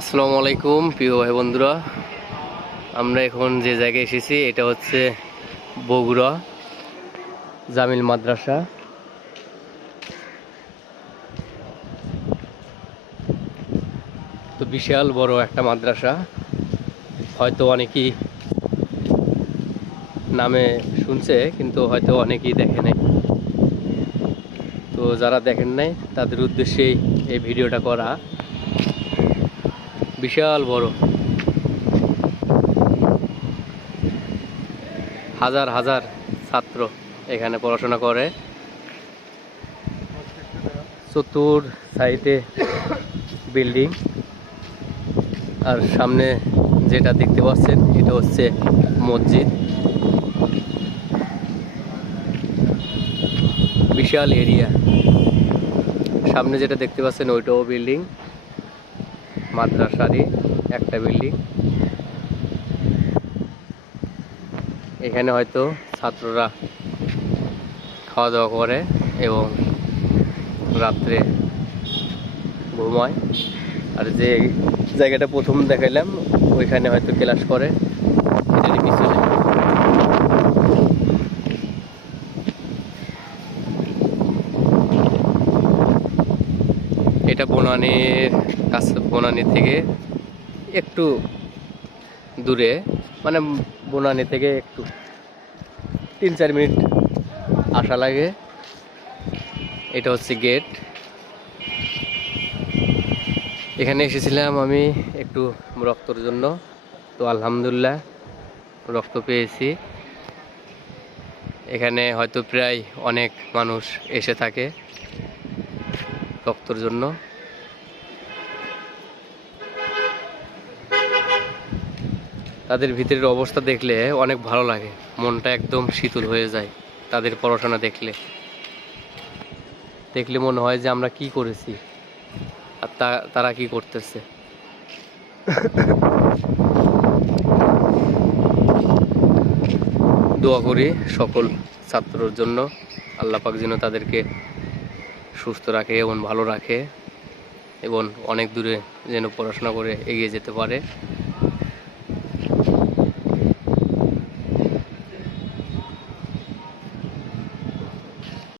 আসসালামু আলাইকুম প্রিয় ভাই বন্ধুরা, আমরা এখন যে জায়গায় এসেছি এটা হচ্ছে বগুড়া জামিল মাদ্রাসা। তো বিশাল বড় একটা মাদ্রাসা, হয়তো অনেকেই নামে শুনছে কিন্তু হয়তো অনেকেই দেখে নাই। তো যারা দেখেন নাই তাদের উদ্দেশ্যেই এই ভিডিওটা করা। বিশাল বড়, হাজার হাজার ছাত্র এখানে পড়াশোনা করে। চতুর সাইডে বিল্ডিং, আর সামনে যেটা দেখতে পাচ্ছেন এটা হচ্ছে মসজিদ। বিশাল এরিয়া, সামনে যেটা দেখতে পাচ্ছেন ওইটাও বিল্ডিং, মাদ্রাসারই একটা বিল্ডিং। এখানে হয়তো ছাত্ররা খাওয়া দাওয়া করে এবং রাত্রে ঘুমায়। আর যে জায়গাটা প্রথম দেখাইলাম ওইখানে হয়তো ক্লাস করে। এটারই পিছনে এটা বনানীর কাছে, বনানী থেকে একটু দূরে, মানে বনানী থেকে একটু 3-4 মিনিট আসা লাগে। এটা হচ্ছে গেট। এখানে এসেছিলাম আমি একটু রক্তর জন্য, তো আলহামদুলিল্লাহ রক্ত পেয়েছি। এখানে হয়তো প্রায় অনেক মানুষ এসে থাকে রক্তর জন্য। তাদের ভিতরের অবস্থা দেখলে অনেক ভালো লাগে, মনটা একদম শীতল হয়ে যায়। তাদের পড়াশোনা দেখলে দেখলে মনে হয় যে আমরা কি করেছি আর তারা কি করতেছে। দোয়া করি সকল ছাত্রর জন্য, আল্লাহ পাক যেন তাদেরকে সুস্থ রাখে এবং ভালো রাখে এবং অনেক দূরে যেন পড়াশোনা করে এগিয়ে যেতে পারে।